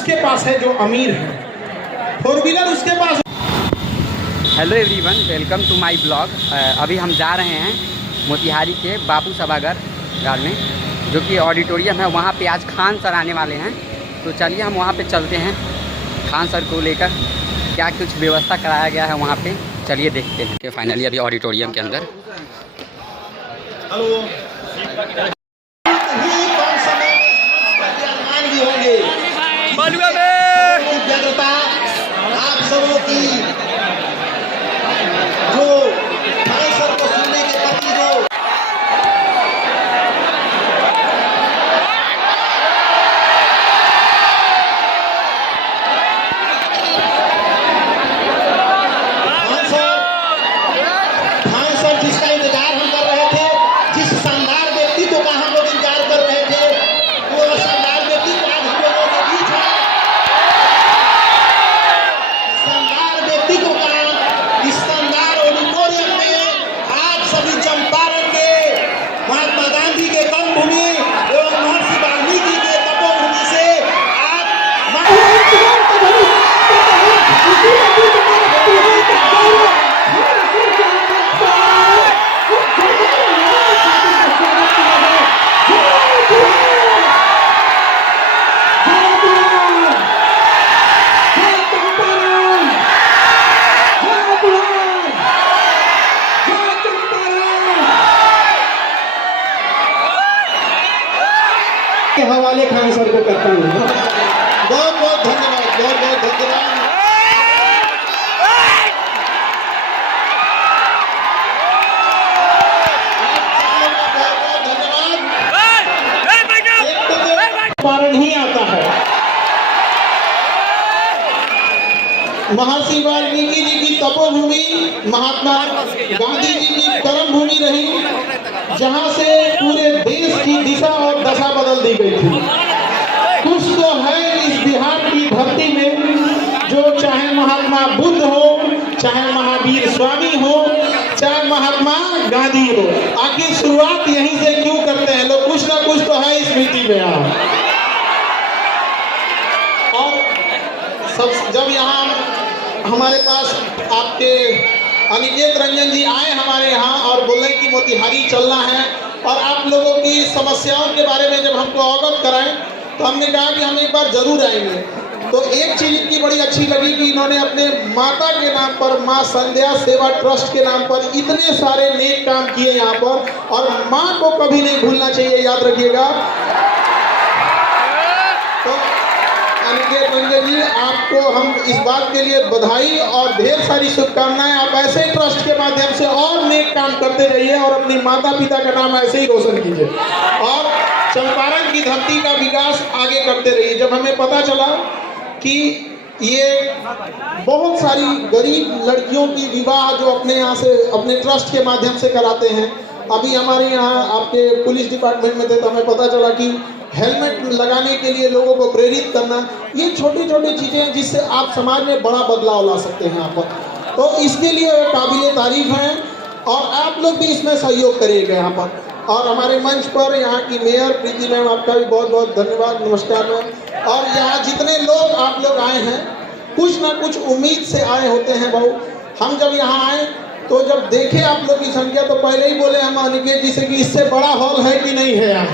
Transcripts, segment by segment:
उसके पास है जो अमीर है, 4 व्हीलर उसके पास। Hello everyone, welcome to my blog. अभी हम जा रहे हैं मोतिहारी के बापू सभागार में, जो कि ऑडिटोरियम है। वहाँ पे आज खान सर आने वाले हैं, तो चलिए हम वहाँ पे चलते हैं। खान सर को लेकर क्या कुछ व्यवस्था कराया गया है वहाँ पे, चलिए देखते हैं। कि फाइनली अभी ऑडिटोरियम के अंदर आप सबों की जो खान सर को सुनने के प्रति जो खान सर जिसका इंतजार हम कर रहे थे, जिस शानदार व्यक्तित्व का हम लोग इंतजार कर रहे थे, वो शानदार व्यक्तित्व आज हम लोगों के बीच है। शानदार व्यक्तित्व का इस शानदार ऑडिटोरियम में आज सभी चंपारण के महात्मा गांधी के कर्मभूमि एवं महर्षि वाल्मीकि के तपोभूमि से के हवाले खान सर को करता हूँ। बहुत बहुत धन्यवाद, बहुत बहुत धन्यवाद। कारण ही आता है। महर्षि वाल्मीकि जी की तपोभूमि, महात्मा गांधी जी की कर्मभूमि रही, जहां से पूरे देश की दिशा और दशा बदल दी गई थी। कुछ तो है इस बिहार की धरती में, जो चाहे महात्मा बुद्ध हो, चाहे महावीर स्वामी हो, चाहे महात्मा गांधी हो। आखिर शुरुआत यहीं से क्यों करते हैं लोग? कुछ ना कुछ तो है इस मिट्टी में। और सब जब यहाँ हमारे पास आपके अनिकेत रंजन जी आए हमारे यहाँ और बोले कि मोतिहारी चलना है और आप लोगों की समस्याओं के बारे में जब हमको अवगत कराएं, तो हमने कहा कि हम एक बार जरूर आएंगे। तो एक चीज़ इनकी बड़ी अच्छी लगी कि इन्होंने अपने माता के नाम पर, माँ संध्या सेवा ट्रस्ट के नाम पर इतने सारे नेक काम किए यहाँ पर, और माँ को कभी नहीं भूलना चाहिए, याद रखिएगा। तो अनिकेत रंजन जी, आपको हम इस बात के लिए बधाई और ढेर सारी शुभकामनाएं। आप ऐसे ही ट्रस्ट के माध्यम से और नेक काम करते रहिए और अपनी माता पिता का नाम ऐसे ही रोशन कीजिए और चंपारण की धरती का विकास आगे करते रहिए। जब हमें पता चला कि ये बहुत सारी गरीब लड़कियों की विवाह जो अपने यहाँ से, अपने ट्रस्ट के माध्यम से कराते हैं, अभी हमारे यहाँ आपके पुलिस डिपार्टमेंट में थे, तो हमें पता चला कि हेलमेट लगाने के लिए लोगों को प्रेरित करना, ये छोटी छोटी चीज़ें हैं जिससे आप समाज में बड़ा बदलाव ला सकते हैं यहाँ पर। तो इसके लिए काबिले तारीफ हैं और आप लोग भी इसमें सहयोग करिएगा यहाँ पर। और हमारे मंच पर यहाँ की मेयर प्रीति मैम, आपका भी बहुत बहुत धन्यवाद, नमस्कार मैम। और यहाँ जितने लोग आप लोग आए हैं, कुछ ना कुछ उम्मीद से आए होते हैं बहू। हम जब यहाँ आए तो जब देखे आप लोग की संख्या, तो पहले ही बोले हम अनिकेत जी से कि इससे बड़ा हॉल है कि नहीं है यहाँ।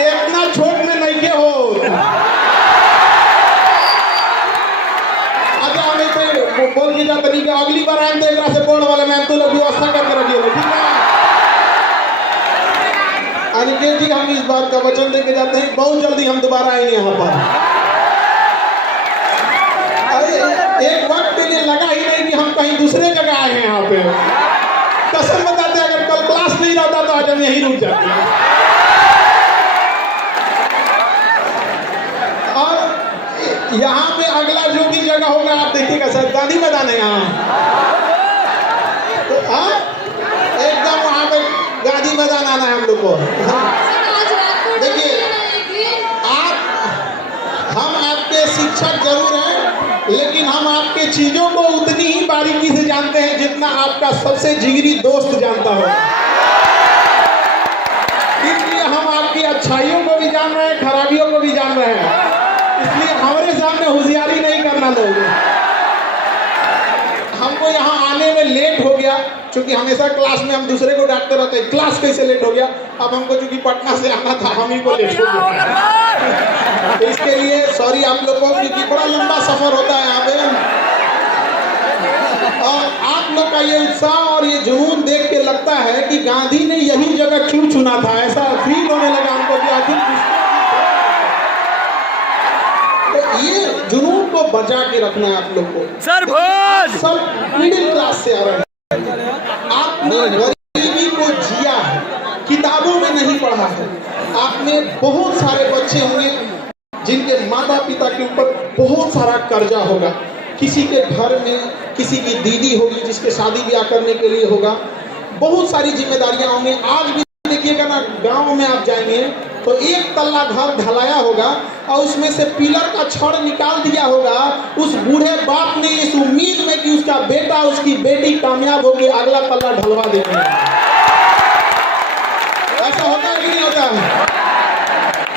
इतना छोट में नहीं के हो। अच्छा, हमें तो बोल के जाते नहीं कि अगली बार आए तो एक से बोर्ड वाले मैम तो लोग व्यवस्था करके रखिए, ठीक है। अनिकेत जी, हम इस बार का वचन देके जाते हैं, बहुत जल्दी हम दोबारा आएंगे यहाँ पर। अरे एक वक्त के लिए लगा ही नहीं कि हम कहीं दूसरे जगह आए हैं यहाँ पे। कसम बताते, अगर कल क्लास नहीं रहता तो आज हम यहीं रुक जाते। यहाँ पे अगला जो भी जगह होगा आप देखिएगा सर, गांधी मैदान है यहाँ। तो एकदम वहाँ पे गांधी मैदान आना है हम लोग को। देखिए, हम आपके शिक्षक जरूर हैं, लेकिन हम आपके चीजों को उतनी ही बारीकी से जानते हैं जितना आपका सबसे जिगरी दोस्त जानता हो। इसलिए हम आपकी अच्छाइयों को भी जान रहे हैं, लोग। हमको यहाँ आने में लेट हो गया, क्योंकि हमेशा क्लास में हम दूसरे को डांटते रहते हैं, क्लास कैसे लेट हो गया। अब हमको चूंकि पटना से आना था, हम ही को लेट हो गया। तो इसके लिए सॉरी आप लोगों को, क्योंकि बड़ा लंबा सफर होता है यहाँ पे। और आप लोग का ये उत्साह और ये जुनून देख के लगता है कि गांधी ने यही जगह क्यों चुना था, ऐसा फील होने लगा हमको कि आखिर तो ये जुनून को बचा के रखना है आप लोग को। सब मिडिल क्लास से आ रहे हैं, आपने गरीबी को जिया है, किताबों में नहीं पढ़ा है। आपने बहुत सारे बच्चे होंगे जिनके माता पिता के ऊपर बहुत सारा कर्जा होगा, किसी के घर में किसी की दीदी होगी जिसके शादी ब्याह करने के लिए होगा, बहुत सारी जिम्मेदारियां होंगी। आज भी देखिएगा ना, गांव में आप जाएंगे तो एक तल्ला घर ढलाया होगा और उसमें से पिलर का छड़ निकाल दिया होगा, उस बूढ़े बाप ने इस उम्मीद में कि उसका बेटा उसकी बेटी कामयाब होगी, अगला तल्ला ढलवा देंगे। ऐसा होता है कि नहीं होता है?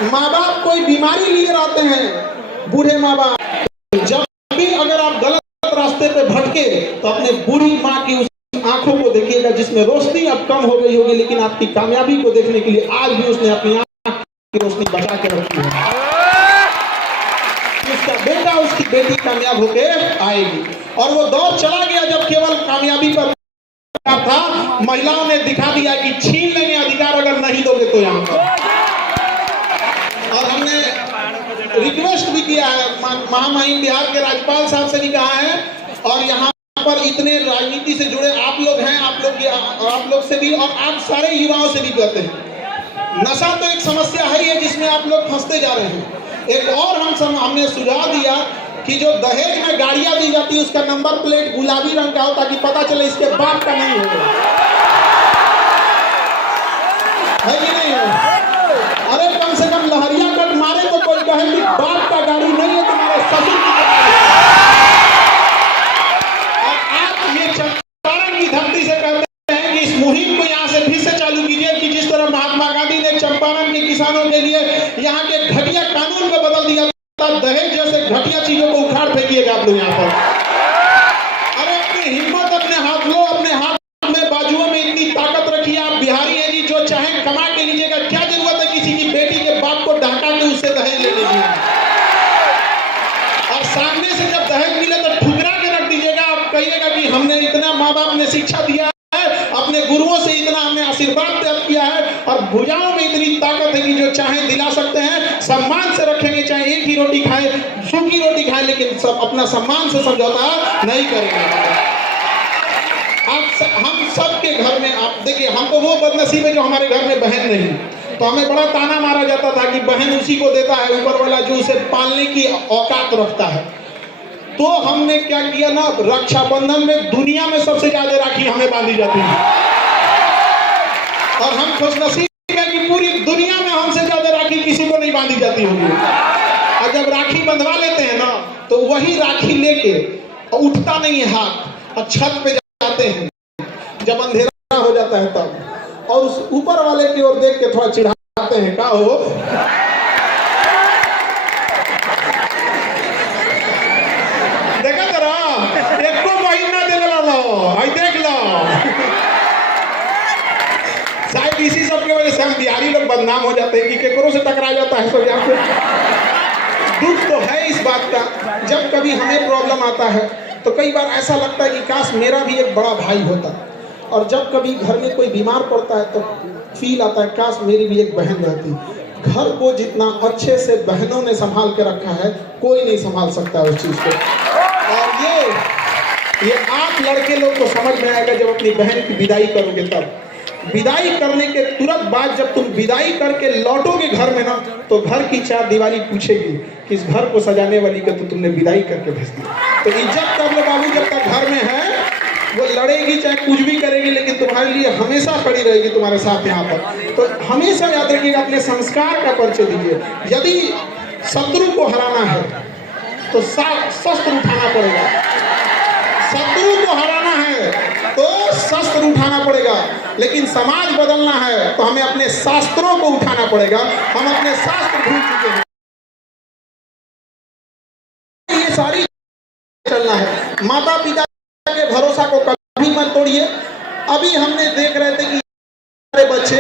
माँ बाप कोई बीमारी लिए रहते हैं, बूढ़े माँ बाप, जब भी अगर आप गलत रास्ते पे भटके तो अपने बूढ़ी माँ की उस आंखों को देखिएगा जिसमें रोशनी अब कम हो गई होगी, लेकिन आपकी कामयाबी को देखने के लिए आज भी उसने अपनी आंख की रोशनी बचा के रखी है। उसका बेटा उसकी बेटी कामयाब होके आएगी। और वो दौर चला गया जब केवल कामयाबी पर था, महिलाओं ने दिखा दिया कि छीन लेंगे अधिकार अगर नहीं दोगे तो यहाँ पर। और हमने रिक्वेस्ट भी किया है, महामहिम बिहार के राज्यपाल साहब से भी कहा है, और यहाँ पर इतने राजनीति से जुड़े आप लोग हैं, आप लोग से भी और आप सारे युवाओं से भी कहते हैं, नशा तो एक समस्या है जिसमें आप लोग फंसते जा रहे हैं। एक और हमने सुझाव दिया कि जो दहेज में गाड़ियां दी जाती है उसका नंबर प्लेट गुलाबी रंग का हो, ताकि पता चले इसके बाप का नहीं होगा, है कि नहीं है? अरे कम से कम लहरिया कट मारे तो कोई कहे कि बाप का गाड़ी नहीं है, तुम्हारे ससुर की गाड़ी है। और आप ये चंपारण की धरती से कहते हैं कि इस मुहिम को यहाँ से फिर से चालू कीजिए कि जिस तरह महात्मा गांधी ने चंपारण के किसानों के लिए यहाँ के घटिया कानून को बदल दिया, दहेज जैसे घटिया चीजों को उखाड़ फेंकिएगा आप लोग यहाँ पर। अरे अपनी हिम्मत अपने हाथ लो, अपने हाथ में बाजुओं में इतनी ताकत रखिए। आप बिहारी हैं जी, जो चाहे कमा के लीजिएगा, क्या जरूरत है किसी की बेटी के बाप को डांटा के उससे दहेज ले लीजिए। और सामने से जब दहेज मिले तो ठुकरा के रख दीजिएगा। आप कहिएगा कि हमने इतना माँ बाप ने शिक्षा दिया है, अपने गुरुओं से इतना हमने आशीर्वाद प्राप्त किया है, और भुजाओं में इतनी ताकत है कि जो चाहे दिला सकते हैं, सम्मान से रखेंगे, चाहे एक ही रोटी खाए, सूखी रोटी खाए, लेकिन सब अपना सम्मान से समझौता नहीं करेंगे। हम सबके घर में आप देखिए, हम तो वो बदनसीब है जो हमारे घर में बहन नहीं, तो हमें बड़ा ताना मारा जाता था कि बहन उसी को देता है ऊपर वाला जो उसे पालने की औकात रखता है। तो हमने क्या किया ना, रक्षाबंधन में दुनिया में सबसे ज्यादा राखी हमें बांधी जाती है, और हम खुशनसीब है कि पूरी दुनिया में हमसे ज्यादा राखी किसी को नहीं बांधी जाती होगी। और जब राखी बंधवा लेते हैं ना, तो वही राखी लेके उठता नहीं है हाथ, और छत पे जाते हैं जब अंधेरा हो जाता है तब, और उस ऊपर वाले की ओर देख के थोड़ा चिढ़ाते हैं, का हो देखा जरा, एक को महीना दे लो, आई देख लो। शायद इसी सब की वजह से हम बिहारी लोग बदनाम हो जाते हैं कि केकरों से टकरा जाता है सब यहाँ पे। दुख तो है इस बात का, जब कभी हमें प्रॉब्लम आता है तो कई बार ऐसा लगता है कि काश मेरा भी एक बड़ा भाई होता, और जब कभी घर में कोई बीमार पड़ता है तो फील आता है काश मेरी भी एक बहन रहती। घर को जितना अच्छे से बहनों ने संभाल के रखा है, कोई नहीं संभाल सकता उस चीज़ को। और ये आप लड़के लोग को समझ में आएगा जब अपनी बहन की विदाई करोगे तब। विदाई करने के तुरंत बाद जब तुम विदाई करके लौटोगे घर में ना, तो घर की चार दीवारी पूछेगी कि इस घर को सजाने वाली का तो तुमने विदाई करके भेज दिया। तो इज्जत कर लो बाबू, जब तक घर में है वो लड़ेगी चाहे कुछ भी करेगी, लेकिन तुम्हारे लिए हमेशा खड़ी रहेगी तुम्हारे साथ यहाँ पर। तो हमेशा याद रखिएगा, अपने संस्कार का परिचय दीजिए। यदि शत्रु को हराना है तो शस्त्र उठाना पड़ेगा, शत्रु को हराना है तो शस्त्र उठाना पड़ेगा, लेकिन समाज बदलना है तो हमें अपने शास्त्रों को उठाना पड़ेगा। हम अपने शास्त्र भूल चुके हैं। ये सारी चलना है। माता पिता के भरोसा को कभी मत तोड़िए। अभी हमने देख रहे थे कि हमारे बच्चे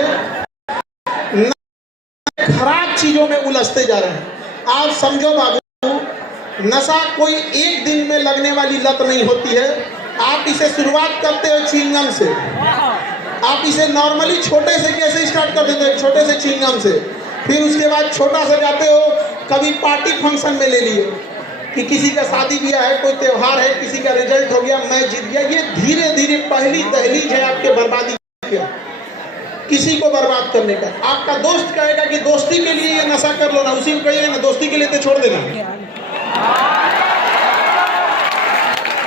खराब चीजों में उलझते जा रहे हैं। आप समझो बाबू, नशा कोई एक दिन में लगने वाली लत नहीं होती है। आप इसे शुरुआत करते हो च्युइंगम से। आप इसे नॉर्मली छोटे से कैसे स्टार्ट कर देते हो? छोटे से च्युइंगम से। फिर उसके बाद छोटा सा जाते हो, कभी पार्टी फंक्शन में ले लिए कि किसी का शादी ब्याह है, कोई त्योहार है, किसी का रिजल्ट हो गया, मैं जीत गया। ये धीरे धीरे पहली दहलीज है आपके बर्बादी की, किसी को बर्बाद करने का। आपका दोस्त कहेगा कि दोस्ती के लिए ये नशा कर लो ना, उसी को कहिएगा ना दोस्ती के लिए तो छोड़ देना।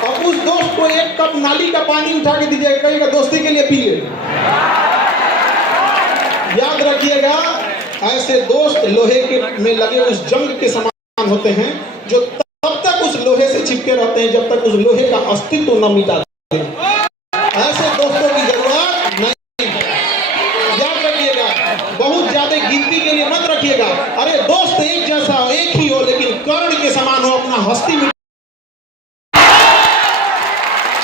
और उस दोस्त को एक कप नाली का पानी उठा के दीजिएगा, कहिएगा दोस्ती के लिए पिए। याद रखिएगा, ऐसे दोस्त लोहे के में लगे उस जंग के समान होते हैं, जो तब तक उस लोहे से चिपके रहते हैं जब तक उस लोहे का अस्तित्व न मिटा दे। ऐसे दोस्तों की जरूरत नहीं है। याद रखिएगा, बहुत ज्यादा गिनती के लिए मत रखिएगा। अरे दोस्त एक जैसा हो, एक ही हो, लेकिन कर्ण के समान हो, अपना हस्ती में।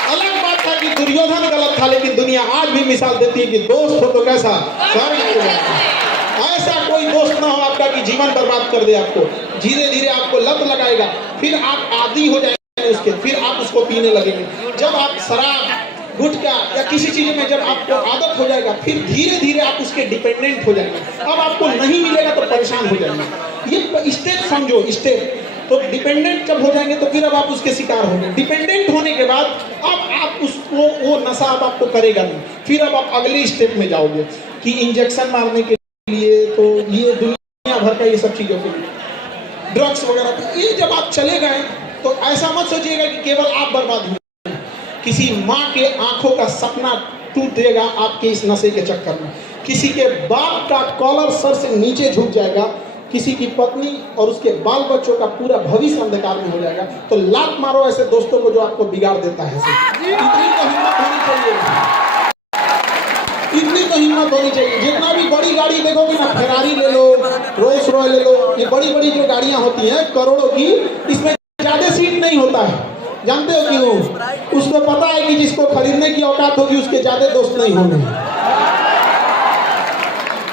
अलग बात था कि दुर्योधन गलत था, लेकिन दुनिया आज भी मिसाल देती है कि दोस्त हो तो कैसा कर्ण। ऐसा कोई दोस्त ना हो आपका कि जीवन बर्बाद कर दे आपको। धीरे धीरे आपको लत लगाएगा, फिर आप आदी हो जाएंगे उसके, फिर आप उसको पीने लगेंगे। जब आप शराब, गुटखा या किसी चीज में जब आपको आदत हो जाएगा, फिर धीरे धीरे आप उसके डिपेंडेंट हो जाएंगे। अब आपको नहीं मिलेगा तो परेशान हो जाएंगे। ये स्टेप समझो, स्टेप। तो डिपेंडेंट जब हो जाएंगे तो फिर अब आप उसके शिकार होंगे। डिपेंडेंट होने के बाद अब आप उसको, वो नशा अब आपको करेगा नहीं। फिर अब आप अगले स्टेप में जाओगे कि इंजेक्शन मारने के लिए, तो ये दुनिया भर का ये सब चीजों के लिए, ड्रग्स वगैरह। तो ये जब आप चले गए तो ऐसा मत सोचिएगा कि केवल आप बर्बाद हुए। किसी माँ के आंखों का सपना टूटेगा आपके इस नशे के चक्कर में। किसी के बाप का कॉलर सर से नीचे झुक जाएगा। किसी की पत्नी और उसके बाल बच्चों का पूरा भविष्य अंधकार में हो जाएगा। तो लात मारो ऐसे दोस्तों को जो आपको बिगाड़ देता है। इतनी तो हिम्मत होनी चाहिए, इतनी तो हिम्मत होनी चाहिए। जितना भी बड़ी गाड़ी देखोगे ना, फेरारी ले लो, रोल्स रॉय ले लो, ये बड़ी बड़ी जो गाड़ियां होती हैं करोड़ों की, इसमें ज्यादा सीट नहीं होता है। जानते हो क्यों? उसको पता है कि जिसको खरीदने की औकात होगी उसके ज्यादा दोस्त नहीं होंगे।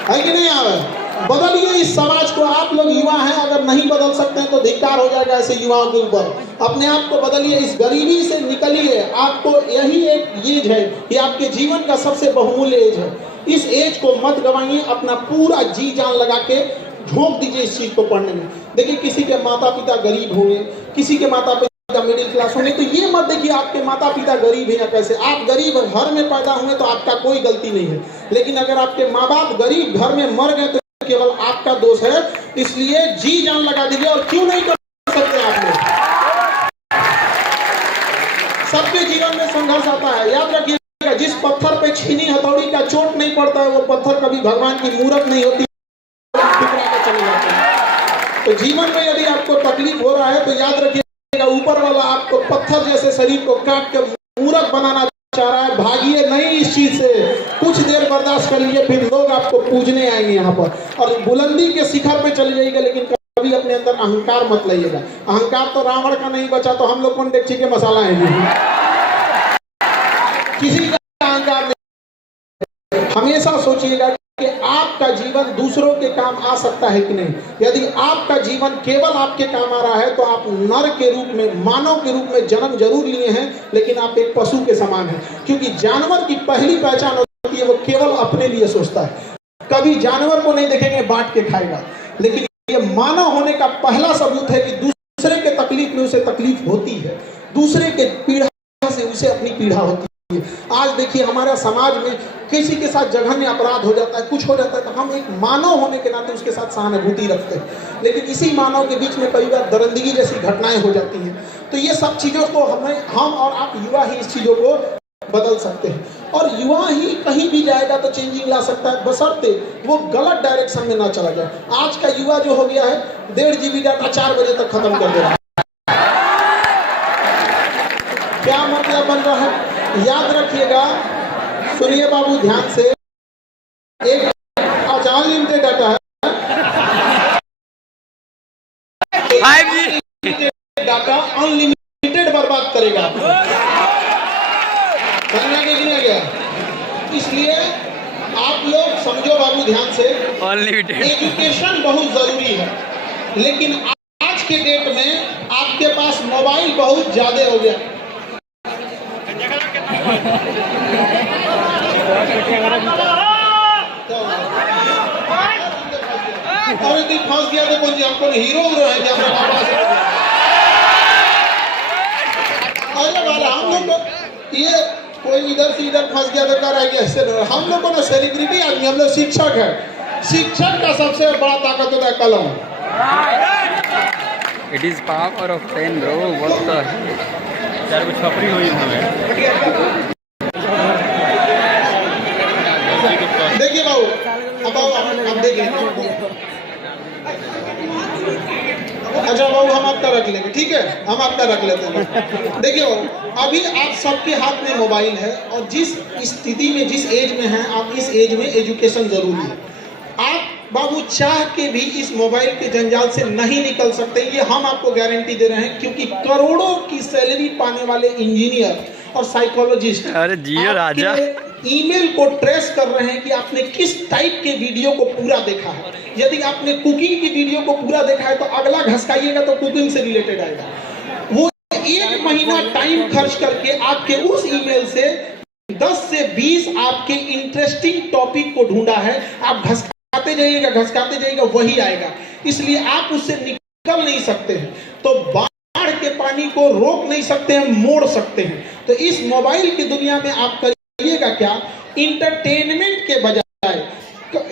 है कि नहीं? आवे बदलिए इस समाज को। आप लोग युवा हैं, अगर नहीं बदल सकते हैं तो धिक्कार हो जाएगा ऐसे युवाओं के ऊपर। अपने आप को बदलिए, इस गरीबी से निकलिए। आपको यही एक एज है, ये आपके जीवन का सबसे बहुमूल्य एज है। इस एज को मत गवाइए, अपना पूरा जी जान लगा के झोंक दीजिए इस चीज को पढ़ने में। देखिए, किसी के माता पिता गरीब होंगे, किसी के माता पिता मिडिल क्लास होंगे, तो ये मत देखिए आपके माता पिता गरीब हैं या कैसे। आप गरीब घर में पैदा हुए तो आपका कोई गलती नहीं है, लेकिन अगर आपके माँ बाप गरीब घर में मर गए तो केवल आपका दोष है। इसलिए जी जान लगा दीजिए। और क्यों नहीं कर सकते आप लोग? सबके जीवन में संघर्ष आता है। याद रखिएगा, जिस पत्थर पे छीनी हथौड़ी का चोट नहीं पड़ता है, वो पत्थर कभी भगवान की मूरत नहीं होती, टुकड़ा के चले जाते हैं। तो जीवन में यदि आपको तकलीफ हो रहा है तो याद रखिएगा, ऊपर वाला आपको पत्थर जैसे शरीर को काट के मूरत बनाना चाह रहा है। भागिए नहीं इस चीज से, कुछ देर बर्दाश्त कर लीजिए, फिर लोग आपको पूजने आएंगे यहाँ पर और बुलंदी के शिखर पे चले जाइएगा। लेकिन कभी अपने अंदर अहंकार मत लाइएगा। अहंकार तो रावण का नहीं बचा, तो हम लोग कौन डेगची के मसाला है? किसी का अहंकार नहीं। हमेशा सोचिएगा कि आपका जीवन दूसरों के काम आ सकता है कि नहीं। यदि आपका जीवन केवल आपके काम आ रहा है तो आप नर के रूप में, मानव के रूप में जन्म जरूर लिए हैं, लेकिन आप एक पशु के समान हैं। क्योंकि जानवर की पहली पहचान होती है वो केवल अपने लिए सोचता है। कभी जानवर को नहीं देखेंगे बांट के खाएगा। लेकिन ये मानव होने का पहला सबूत है कि दूसरे के तकलीफ में उसे तकलीफ होती है, दूसरे के पीड़ा से उसे अपनी पीड़ा होती है। आज देखिए, हमारा समाज में किसी के साथ जघन्य अपराध हो जाता है, कुछ हो जाता है, तो हम एक मानव होने के नाते उसके साथ सहानुभूति रखते हैं। लेकिन इसी मानव के बीच में कई बार दरिंदगी जैसी घटनाएं हो जाती हैं। तो ये सब चीजों को हम और आप युवा ही इस चीजों को बदल सकते हैं। और युवा ही कहीं भी जाएगा तो चेंजिंग ला सकता है, बशर्ते वो गलत डायरेक्शन में ना चला जाए। आज का युवा जो हो गया है, 1.5 GB डाटा 4 बजे तक खत्म कर दे रहा है। क्या मतलब बन रहा है? याद रखिएगा, सुनिए बाबू ध्यान से, एक अनलिमिटेड डाटा है, डाटा अनलिमिटेड बर्बाद कर करेगा आपको। समझ में आ गया कि नहीं आ गया? इसलिए आप लोग समझो बाबू ध्यान से, अनलिमिटेड एजुकेशन बहुत जरूरी है, लेकिन आज के डेट में आपके पास मोबाइल बहुत ज्यादा हो गया। और कोई फंस गया तो कौन जी हमको हीरो है क्या? अरे वाला हम लोग को ये कोई इधर से इधर फंस गया तो कर रहा है ऐसे। हम लोग को ना सेलिब्रिटी आदमी, हम लोग शिक्षक है। शिक्षक का सबसे बड़ा ताकत होता है कलम। It is power of pen bro. What the चार कुछ छपरी हुई हमें। देखिए बाबू, अब देखिए। अच्छा बाबू, हम आपका रख लेंगे, ठीक है? हम आपका रख लेते हैं। देखिए बाबू, अभी आप सबके हाथ में मोबाइल है और जिस स्थिति में, जिस एज में हैं आप, इस एज में एजुकेशन जरूरी है। आप बाबू चाह के भी इस मोबाइल के जंजाल से नहीं निकल सकते, ये हम आपको गारंटी दे रहे हैं, क्योंकि करोड़ों की सैलरी पाने वाले इंजीनियर और साइकोलॉजिस्ट अरे जियो राजा ईमेल को ट्रेस कर रहे हैं कि आपने किस टाइप के वीडियो को पूरा देखा है। यदि आपने कुकिंग की वीडियो को पूरा देखा है तो अगला घसकाइएगा तो कुकिंग से रिलेटेड आएगा। वो 1 महीना टाइम खर्च करके आपके उस ईमेल से 10 से 20 आपके इंटरेस्टिंग टॉपिक को ढूंढा है। आप घसकाते जाइएगा, वही आएगा। इसलिए आप उससे निकल नहीं सकते हैं। तो बाढ़ के पानी को रोक नहीं सकते हैं, मोड़ सकते हैं। तो इस मोबाइल की दुनिया में आप करिएगा क्या? इंटरटेनमेंट के बजाय,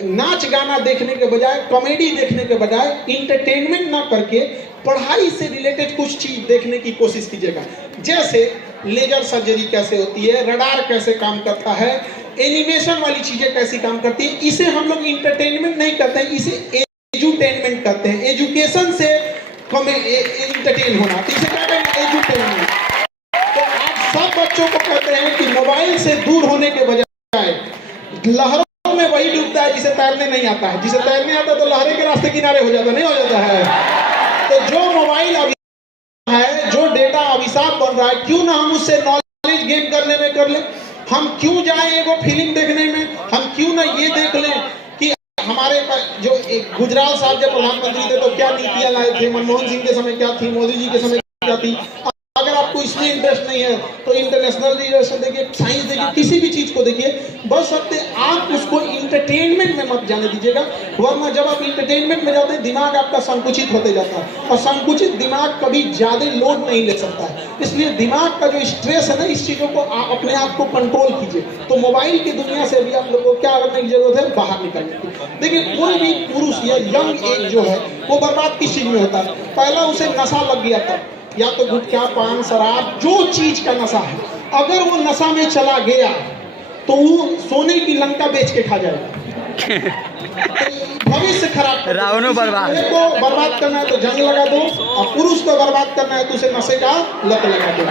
नाच गाना देखने के बजाय, कॉमेडी देखने के बजाय, इंटरटेनमेंट ना करके पढ़ाई से रिलेटेड कुछ चीज देखने की कोशिश कीजिएगा। जैसे लेजर सर्जरी कैसे होती है, रडार कैसे काम करता है, एनिमेशन वाली चीजें कैसी काम करती है। इसे हम लोग इंटरटेनमेंट नहीं करते हैं, इसे एजुटेनमेंट करते हैं। एजुकेशन से इंटरटेन होना, तो इसे कहते हैं एजुटेनमेंट। तो आप सब बच्चों को कहते हैं कि मोबाइल से दूर होने के बजाय लहरों में वही डूबता है जिसे तैरने नहीं आता है। जिसे तैरने आता है तो लहरे के रास्ते किनारे हो जाता, नहीं हो जाता है। तो जो मोबाइल है, जो डेटा अभिशाप बन रहा है, क्यों ना हम उससे नॉलेज गेन करने में कर लें। हम क्यों जाएं एगो फिल्म देखने में, हम क्यों ना ये देख लें कि हमारे जो गुजराल साहब जब प्रधानमंत्री थे तो क्या नीतियां लाए थे, मनमोहन सिंह के समय क्या थी, मोदी जी के समय क्या थी। अगर आपको इसमें इंटरेस्ट नहीं है तो इंटरनेशनल रिलेशन देखिए, साइंस देखिए, किसी भी चीज को देखिए। बस सकते आप उसको इंटरटेनमेंट में मत जाने दीजिएगा, वरना जब आप इंटरटेनमेंट में जाते हैं दिमाग आपका संकुचित होते जाता है, और संकुचित दिमाग कभी ज्यादा लोड नहीं ले सकता है। इसलिए दिमाग का जो स्ट्रेस है ना, इस चीजों को आप अपने आप को कंट्रोल कीजिए। तो मोबाइल की दुनिया से भी आप लोगों को क्या करने की जरूरत है? बाहर निकलने की। देखिए कोई भी पुरुष या यंग एज जो है वो बर्बाद किस चीज में होता है? पहला उसे नशा लग गया था, या तो गुटखा, पान, शराब, जो चीज का नशा है, अगर वो नशा में चला गया तो वो सोने की लंका बेच के खा जाएगा। भविष्य खराब। रावणों बर्बाद। को बर्बाद करना है तो जंग लगा दो, और पुरुष को बर्बाद करना है तो उसे नशे का लत लगा दो।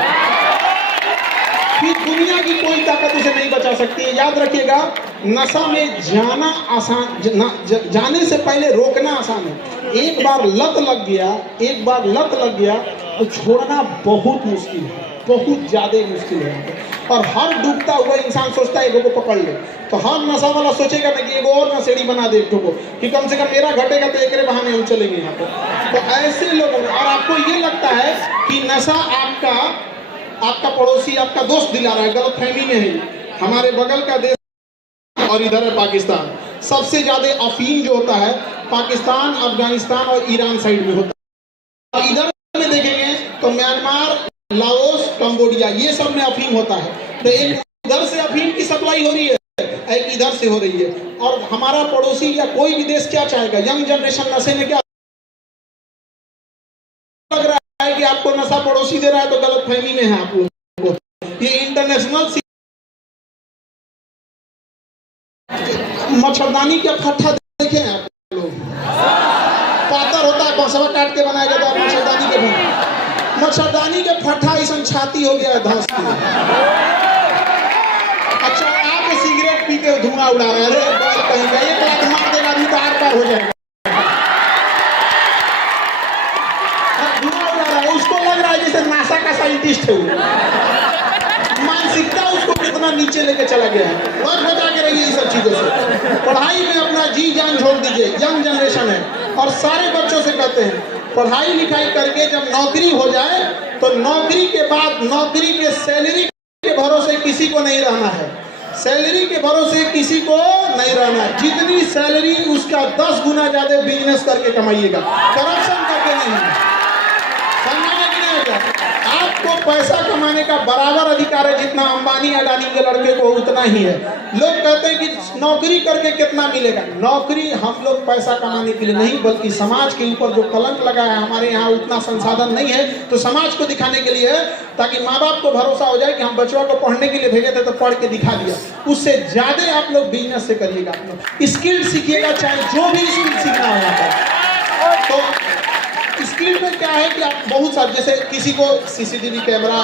फिर दुनिया की कोई ताकत उसे नहीं बचा सकती है। याद रखिएगा, नशा में जाना आसान, जाने से पहले रोकना आसान है। एक बार लत लग गया तो छोड़ना बहुत मुश्किल है, बहुत ज्यादा मुश्किल है। और हर डूबता हुआ इंसान सोचता है एगो को पकड़ ले, तो हर नशा वाला सोचेगा ना कि एगो और नशेड़ी बना दे एक को, कि कम से कम मेरा घटेगा तो एक बहाने हम चलेंगे यहाँ पर। तो ऐसे लोग, और आपको ये लगता है कि नशा आपका पड़ोसी, आपका दोस्त दिला रहा है, गलत फहमी में है। हमारे बगल का देश और इधर है पाकिस्तान। सबसे ज्यादा अफीम जो होता है पाकिस्तान, अफगानिस्तान और ईरान साइड में होता है। इधर में देखेंगे तो म्यांमार, लाओस, कंबोडिया, ये सब में अफीम होता है। तो एक उधर से अफीम की सप्लाई हो रही है, एक इधर से हो रही है। और हमारा पड़ोसी या कोई भी देश क्या चाहेगा? यंग जनरेशन नशे में क्या लग रहा है कि आपको नशा पड़ोसी दे रहा है तो गलत फहमी में है आप लोगों को। ये इंटरनेशनल मच्छरदानी का फट्टा देखे आप लोग, पातर होता है, बसवा काट के बनाया जाता है मच्छरदानी के फट्टा। मच्छरदानी के फट्टा ऐसा छाती हो गया है धंस की। अच्छा, आप सिगरेट पी के धुआं उड़ा रहे हैं, कहीं का एक लाख मार देगा आदमी तो आर पार हो जाएगा। धुआं उड़ा रहा है, उसको लग रहा है जैसे नासा का साइंटिस्ट है वो। मानसिकता उसको कितना नीचे लेके चला गया है। बस बचा के रहिए इन सब चीजों से। पढ़ाई में अपना जी जान छोड़ दीजिए। यंग जनरेशन है और सारे बच्चों से कहते हैं पढ़ाई लिखाई करके जब नौकरी हो जाए तो नौकरी के बाद नौकरी के सैलरी के भरोसे किसी को नहीं रहना है। सैलरी के भरोसे किसी को नहीं रहना है। जितनी सैलरी उसका 10 गुना ज्यादा बिजनेस करके कमाइएगा, करप्शन करके नहीं। आपको पैसा कमाने का बराबर अधिकार है जितना अंबानी अडानी के लड़के को उतना ही है। लोग कहते हैं कि नौकरी करके कितना मिलेगा। नौकरी हम लोग पैसा कमाने के लिए नहीं बल्कि समाज के ऊपर जो कलंक लगा है, हमारे यहाँ उतना संसाधन नहीं है तो समाज को दिखाने के लिए है, ताकि माँ बाप को भरोसा हो जाए कि हम बच्चों को पढ़ने के लिए भेजे थे तो पढ़ के दिखा दिया। उससे ज्यादा आप लोग बिजनेस से करिएगा, आप लोग स्किल सीखिएगा, चाहे जो भी स्किल सीखना हो यहाँ पर। तो स्किल में क्या है कि आप बहुत सारे, जैसे किसी को सीसीटीवी कैमरा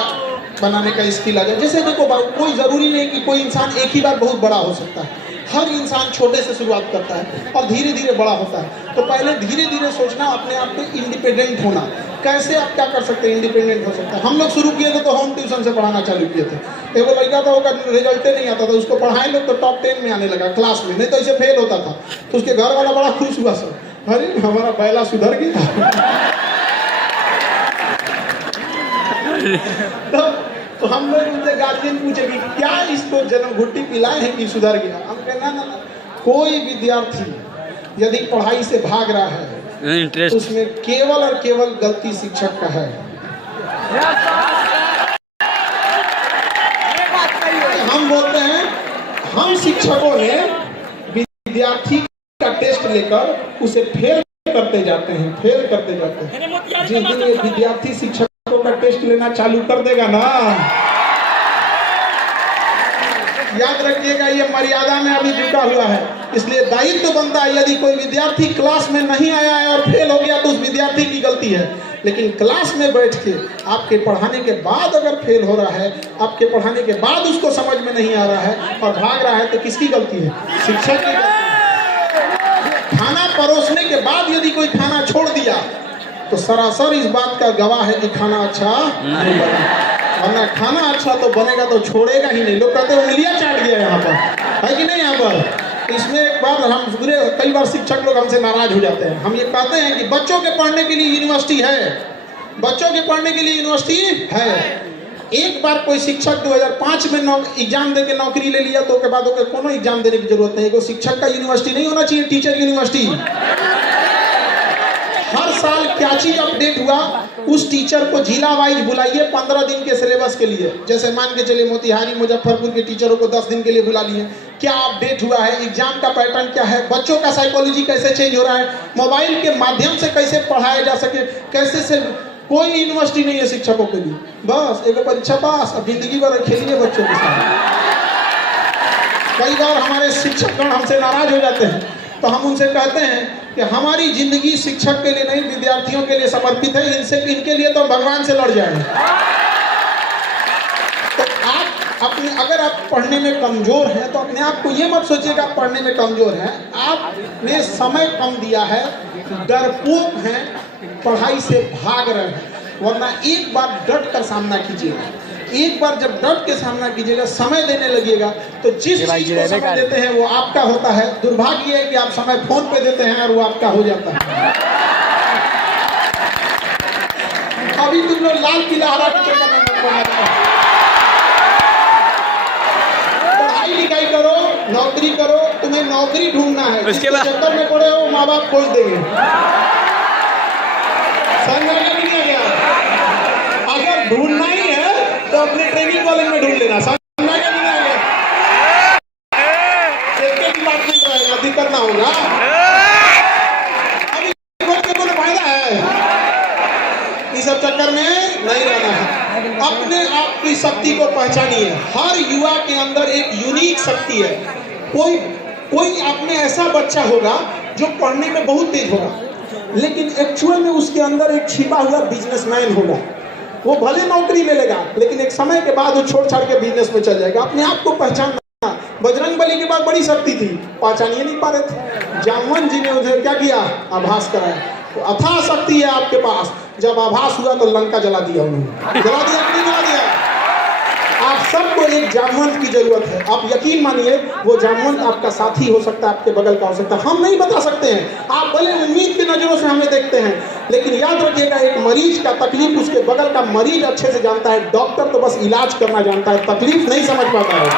बनाने का स्किल आ जाए। जैसे देखो कोई ज़रूरी नहीं कि कोई इंसान एक ही बार बहुत बड़ा हो सकता है। हर इंसान छोटे से शुरुआत करता है और धीरे धीरे बड़ा होता है। तो पहले धीरे धीरे सोचना, अपने आप को इंडिपेंडेंट होना। कैसे आप क्या कर सकते हैं, इंडिपेंडेंट हो सकता है। हम लोग शुरू किए थे तो होम ट्यूशन से पढ़ाना चालू किए थे। एक लड़का था, उसका रिजल्ट नहीं आता था, उसको पढ़ाए लोग तो टॉप 10 में आने लगा क्लास में, नहीं तो ऐसे फेल होता था। तो उसके घर वाला बड़ा खुश हुआ, सर अरे हमारा बैला सुधर गया। तो हम लोग उनसे गार्जियन पूछे कि क्या इसको जन्म घुट्टी पिलाए हैं कि सुधर गया। हम कहना ना, कोई विद्यार्थी यदि पढ़ाई से भाग रहा है उसमें केवल और केवल गलती शिक्षक का है। हम बोलते हैं हम शिक्षकों ने विद्यार्थी का टेस्ट लेकर उसे फेल करते जाते हैं, फेल करते जाते हैं। जिस दिन ये विद्यार्थी शिक्षकों का टेस्ट लेना चालू कर देगा ना, याद रखिएगा ये मर्यादा में अभी जुटा हुआ है। इसलिए दायित्व बनता है, यदि कोई विद्यार्थी क्लास में नहीं आया है और फेल हो गया तो उस विद्यार्थी की गलती है। लेकिन क्लास में बैठ के आपके पढ़ाने के बाद अगर फेल हो रहा है, आपके पढ़ाने के बाद उसको समझ में नहीं आ रहा है और भाग रहा है, तो किसकी गलती है? शिक्षक की गलती। खाना परोसने के बाद यदि कोई खाना छोड़ दिया तो सरासर इस बात का गवाह है कि खाना अच्छा नहीं बना। वरना खाना अच्छा तो बनेगा तो छोड़ेगा ही नहीं। लोग कहते हैं उंगलियां चाट गया यहाँ पर, है कि नहीं? यहाँ पर इसमें एक बार हम पूरे कई बार शिक्षक लोग हमसे नाराज हो जाते हैं। हम ये कहते हैं कि बच्चों के पढ़ने के लिए यूनिवर्सिटी है, बच्चों के पढ़ने के लिए यूनिवर्सिटी है। एक बार कोई शिक्षक 2005 में एग्जाम दे के नौकरी ले लिया तो उसके बाद ओके कोनो एग्जाम देने की जरूरत नहीं। कोई शिक्षक का यूनिवर्सिटी नहीं होना चाहिए, टीचर यूनिवर्सिटी। हर साल क्या चीज अपडेट हुआ, उस टीचर को जिला वाइज बुलाइए 15 दिन के सिलेबस के लिए। जैसे मान के चलिए मोतिहारी मुजफ्फरपुर के टीचरों को 10 दिन के लिए बुला लिए, क्या अपडेट हुआ है, एग्जाम का पैटर्न क्या है, बच्चों का साइकोलॉजी कैसे चेंज हो रहा है, मोबाइल के माध्यम से कैसे पढ़ाया जा सके, कैसे से। कोई यूनिवर्सिटी नहीं है शिक्षकों के लिए, बस एक परीक्षा पास, अब जिंदगी भर खेलिए बच्चों के साथ। कई बार हमारे शिक्षकगण हमसे नाराज हो जाते हैं तो हम उनसे कहते हैं कि हमारी जिंदगी शिक्षक के लिए नहीं विद्यार्थियों के लिए समर्पित है। इनके लिए तो भगवान से लड़ जाएंगे। तो आप अपने, अगर आप पढ़ने में कमजोर हैं तो अपने आप को ये मत सोचिएगा आप पढ़ने में कमजोर हैं। आपने समय कम दिया है, डरपोक हैं, पढ़ाई से भाग रहे हैं। वरना एक बार डट कर सामना कीजिएगा। एक बार जब डट के सामना कीजिएगा, समय देने लगिएगा तो जिस चीज को समय देते हैं वो आपका होता है। दुर्भाग्य है कि आप समय फोन पे देते हैं और वो आपका हो जाता है। अभी तुम लोग लाल किला हरा पढ़ाई लिखाई करो, नौकरी करो। तुम्हें नौकरी ढूंढना है, उसके बाद चक्कर में पड़े हो माँ बाप खोज देंगे। अगर ढूंढना ही है तो अपने ट्रेनिंग कॉलेज में ढूंढ लेना। डिपार्टमेंट रहेगा, दिक्कत ना होगा। अभी कोई फायदा है, इस सब चक्कर में नहीं रहना है। अपने आप की शक्ति को पहचानिए। हर युवा के अंदर एक यूनिक शक्ति है। कोई आप में ऐसा बच्चा होगा जो पढ़ने में बहुत तेज होगा, लेकिन एक्चुअल में उसके अंदर एक छिपा हुआ बिजनेसमैन होगा। वो भले नौकरी ले लेगा लेकिन एक समय के बाद वो छोड़ छाड़ के बिजनेस में चल जाएगा। अपने आप को पहचानना। बजरंगबली के बाद बड़ी शक्ति थी, पहचानिए नहीं पा रहे थे। जामवन जी ने उन्हें क्या किया? आभास कराया। तो अथाह शक्ति है आपके पास। जब आभास हुआ तो लंका जला दिया उन्होंने। जला दिया कि नहीं जला दिया? आप सबको एक जामवंत की जरूरत है। आप यकीन मानिए वो जामवंत आपका साथी हो सकता है, आपके बगल का हो सकता है, हम नहीं बता सकते हैं। आप भले उम्मीद की नजरों से हमें देखते हैं, लेकिन याद रखिएगा एक मरीज का तकलीफ उसके बगल का मरीज अच्छे से जानता है। डॉक्टर तो बस इलाज करना जानता है, तकलीफ नहीं समझ पाता है।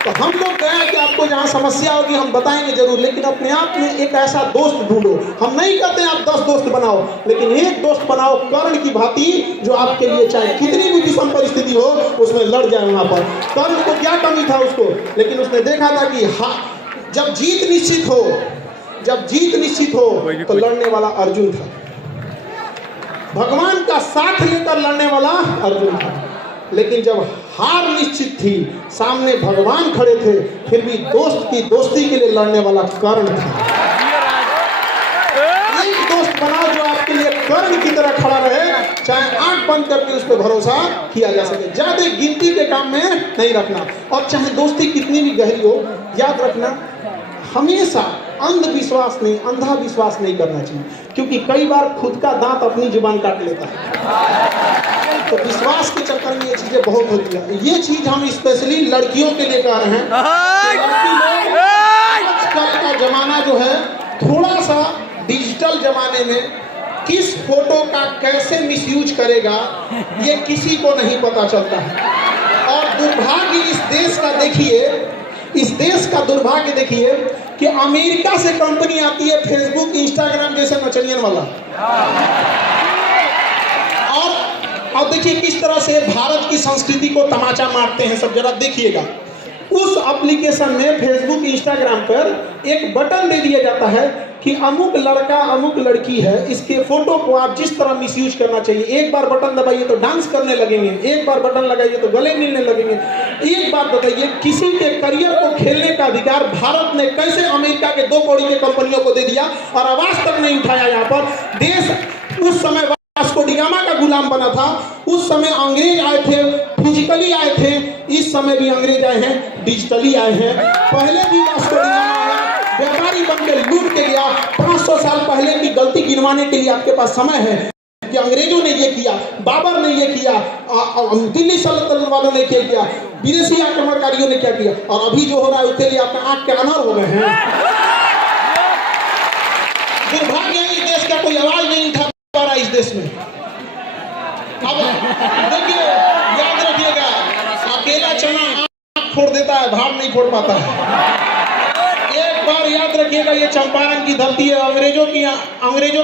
तो हम लोग गए कि आपको जहाँ समस्या होगी हम बताएंगे जरूर, लेकिन अपने आप में एक ऐसा दोस्त ढूंढो। हम नहीं कहते आप 10 दोस्त बनाओ, लेकिन एक दोस्त बनाओ कर्ण की भांति, जो आपके लिए चाहे कितनी भी विषम परिस्थिति हो उसमें लड़ जाए। वहां पर कर्ण को क्या कमी था उसको, लेकिन उसने देखा था कि जब जीत निश्चित हो तो लड़ने वाला अर्जुन था। भगवान का साथ लेकर लड़ने वाला अर्जुन था, लेकिन जब हार निश्चित थी, सामने भगवान खड़े थे, फिर भी दोस्त की दोस्ती के लिए लड़ने वाला कर्ण था। एक दोस्त बनाओ जो आपके लिए कर्ण की तरह खड़ा रहे, चाहे आंख बंद करके उस पर भरोसा किया जा सके। ज्यादा गिनती के काम में नहीं रखना, और चाहे दोस्ती कितनी भी गहरी हो, याद रखना हमेशा अंधविश्वास नहीं, अंधा विश्वास नहीं करना चाहिए, क्योंकि कई बार खुद का दांत अपनी जुबान काट लेता है। तो विश्वास के चक्कर में ये चीजें बहुत होती है। ये चीज हम स्पेशली लड़कियों के लिए कह रहे हैं। आजकल का जमाना जो है, थोड़ा सा डिजिटल जमाने में किस फोटो का कैसे मिसयूज करेगा ये किसी को नहीं पता चलता है। और दुर्भाग्य इस देश का देखिए, इस देश का दुर्भाग्य देखिए कि अमेरिका से कंपनी आती है फेसबुक इंस्टाग्राम जैसे नचनियन वाला, और देखिए किस तरह से भारत की संस्कृति को तमाचा मारते हैं सब। जरा देखिएगा, उस एप्लीकेशन में फेसबुक इंस्टाग्राम पर एक बटन दे दिया जाता है कि अमुक लड़का अमुक लड़की है, इसके फोटो को आप जिस तरह मिसयूज करना चाहिए। एक बार बटन दबाइए तो डांस करने लगेंगे, एक बार बटन लगाइए तो गले मिलने लगेंगे। एक बात बताइए, किसी के करियर को खेलने का अधिकार भारत ने कैसे अमेरिका के 2 कौड़ी के कंपनियों को दे दिया और आवाज तक नहीं उठाया? यहाँ पर देश उस समय वास्को डिगामा का गुलाम बना था, उस समय अंग्रेज आए थे, फिजिकली आए थे, इस समय भी अंग्रेज आए हैं, डिजिटली आए हैं। पहले भी वास्को डिगामा व्यापारी बन के लूट के गया। 500 साल पहले की गलती गिनवाने के लिए आपके पास समय है कि अंग्रेजों ने ये किया, बाबर ने ये किया, दिल्ली सल्तनत वालों ने क्या किया, विदेशी आक्रमणकारियों ने क्या किया, और अभी जो हो रहा है उसके लिए आपका आंख के अनार हो गए हैं। दुर्भाग्य है इस देश का कोई आवाज नहीं उठा पा रहा इस देश में। अब देखिए, याद रखिएगा, अकेला चना आंख फोड़ देता है, भाव नहीं फोड़ पाता है। एक बार याद रखिएगा, ये चंपारण की धरती है, अंग्रेजों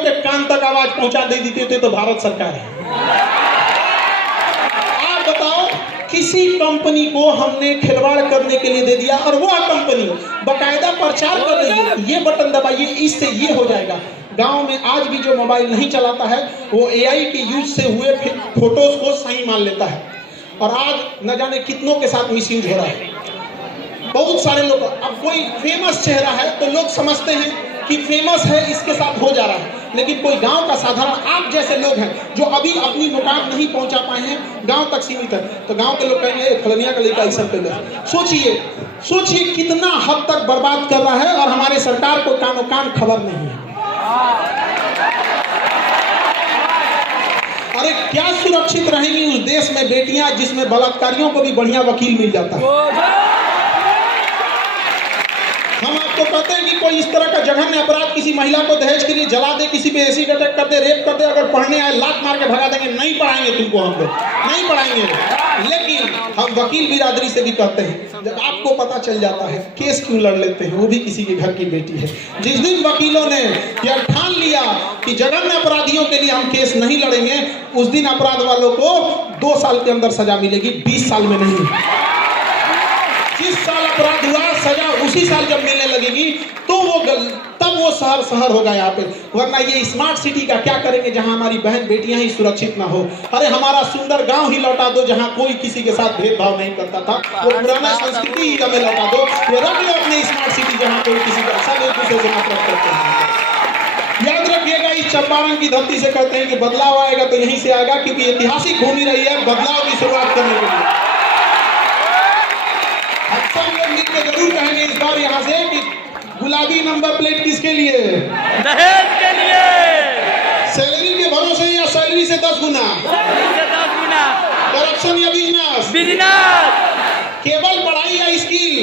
के कान तक आवाज पहुंचा दे देती थी तो भारत सरकार है। आप बताओ, किसी कंपनी को हमने खिलवाड़ करने के लिए दे दिया और वो कंपनी बकायदा प्रचार कर रही है, ये बटन दबाइए इससे ये हो जाएगा। गांव में आज भी जो मोबाइल नहीं चलाता है वो एआई के यूज से हुए फोटोज को सही मान लेता है, और आज न जाने कितनों के साथ मिसयूज हो रहा है। बहुत सारे लोग, अब कोई फेमस चेहरा है तो लोग समझते हैं कि फेमस है इसके साथ हो जा रहा है, लेकिन कोई गांव का साधारण आप जैसे लोग हैं जो अभी अपनी मुकाम नहीं पहुंचा पाए हैं, गांव तक सीमित है, तो गांव के लोग कहेंगे फलनिया का लड़का ऐसा कर रहा है। सोचिए कितना हद तक बर्बाद कर रहा है, और हमारे सरकार को कानो कान खबर नहीं है। अरे क्या सुरक्षित रहेंगी उस देश में बेटियां जिसमें बलात्कारियों को भी बढ़िया वकील मिल जाता है। हम आपको कहते हैं कि कोई इस तरह का जघन्य अपराध किसी महिला को दहेज के लिए जला दे, किसी पे एसिड अटैक कर दे, रेप कर दे, अगर पढ़ने आए लात मार के भगा देंगे, नहीं पढ़ाएंगे तुमको, हम लोग नहीं पढ़ाएंगे। लेकिन हम वकील बिरादरी से भी कहते हैं, जब आपको पता चल जाता है केस क्यों लड़ लेते हैं, वो भी किसी के घर की बेटी है। जिस दिन वकीलों ने यह ठान लिया कि जघन्य अपराधियों के लिए हम केस नहीं लड़ेंगे, उस दिन अपराध वालों को 2 साल के अंदर सजा मिलेगी, 20 साल में नहीं। जिस साल अपराध हुआ सजा उसी साल जब मिलने लगेगी तो तब वो शहर होगा यहाँ पे। वरना ये स्मार्ट सिटी का क्या करेंगे जहाँ हमारी बहन बेटियां ही सुरक्षित ना हो। अरे हमारा सुंदर गांव ही लौटा दो जहाँ कोई किसी के साथ भेदभाव नहीं करता था, वो पुराना संस्कृति ही हमें लौटा दो। ये रख लो अपनी स्मार्ट सिटी जहाँ कोई किसी का सब एक दूसरे से नफरत करते हैं। याद रखिएगा, इस चंपारण की धरती से कहते हैं कि बदलाव आएगा तो यहीं से आएगा, क्योंकि ऐतिहासिक भूमि रही है बदलाव की शुरुआत करने के लिए। सब लोग मिलकर जरूर कहेंगे इस बार यहाँ से कि गुलाबी नंबर प्लेट किसके लिए? दहेज के लिए। सैलरी के भरोसे से 10 गुना, करप्शन या बिजनेस, केवल पढ़ाई या स्किल,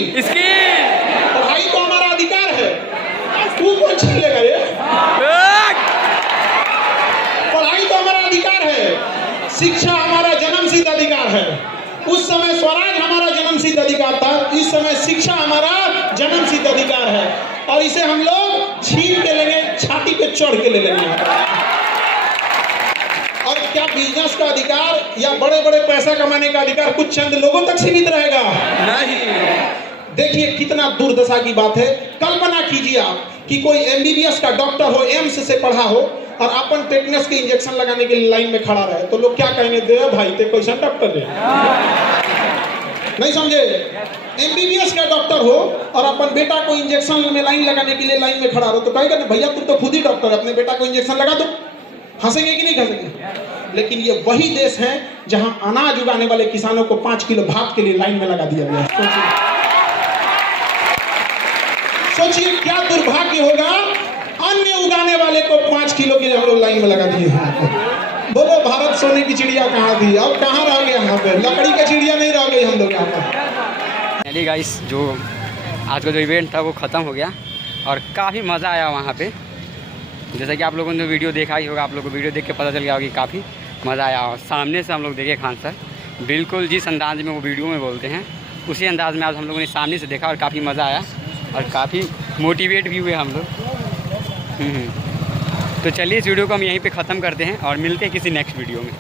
पढ़ाई तो हमारा अधिकार है, तू कौन छीन लेगा ये? पढ़ाई तो हमारा अधिकार है, शिक्षा हमारा जन्मसिद्ध अधिकार है। उस समय स्वराज हमारा जन्मसिद्ध अधिकार था, इस समय शिक्षा हमारा जन्मसिद्ध अधिकार है, और इसे हम लोग छीन के लेंगे, छाती पे चढ़ के ले लेंगे। और क्या बिजनेस का अधिकार या बड़े बड़े पैसा कमाने का अधिकार कुछ चंद लोगों तक सीमित रहेगा? नहीं। देखिए कितना दुर्दशा की बात है। कल्पना कीजिए आप कि कोई एमबीबीएस का डॉक्टर हो, एम्स से पढ़ा हो, और अपन टेटनस के इंजेक्शन लगाने के लिए लाइन में खड़ा रहे, तो लोग क्या कहेंगे? दे भाई ते कैसा डॉक्टर है? नहीं समझे? एमबीबीएस का डॉक्टर हो और अपन बेटा को इंजेक्शन में लाइन लगाने के लिए लाइन में खड़ा हो, तो कहेगा भैया तुम तो खुद ही डॉक्टर है, अपने बेटा को इंजेक्शन लगा दो। हंसेंगे कि नहीं हंसेंगे? लेकिन ये वही देश है जहां अनाज उगाने वाले किसानों को 5 किलो भात के लिए लाइन में लगा दिया गया। सोचिए क्या दुर्भाग्य होगा, अन्य उगाने वाले को 5 किलो के हम लोग लाइन में लगा दिए हैं। बोलो भारत सोने की चिड़िया कहाँ थी, अब कहाँ रह गया? यहाँ पे लकड़ी की चिड़िया नहीं रह गई हम लोग यहाँ पर। चलिए गाइस, जो आज का जो इवेंट था वो ख़त्म हो गया और काफ़ी मज़ा आया वहाँ पे। जैसा कि आप लोगों ने वीडियो देखा ही होगा, आप लोगों को वीडियो देख के पता चल गया होगा कि काफ़ी मज़ा आया। और सामने से हम लोग देखे खान सर, बिल्कुल जिस अंदाज में वो वीडियो में बोलते हैं उसी अंदाज में आज हम लोगों ने सामने से देखा और काफ़ी मज़ा आया और काफ़ी मोटिवेट भी हुए हम लोग। तो चलिए इस वीडियो को हम यहीं पे ख़त्म करते हैं और मिलते हैं किसी नेक्स्ट वीडियो में।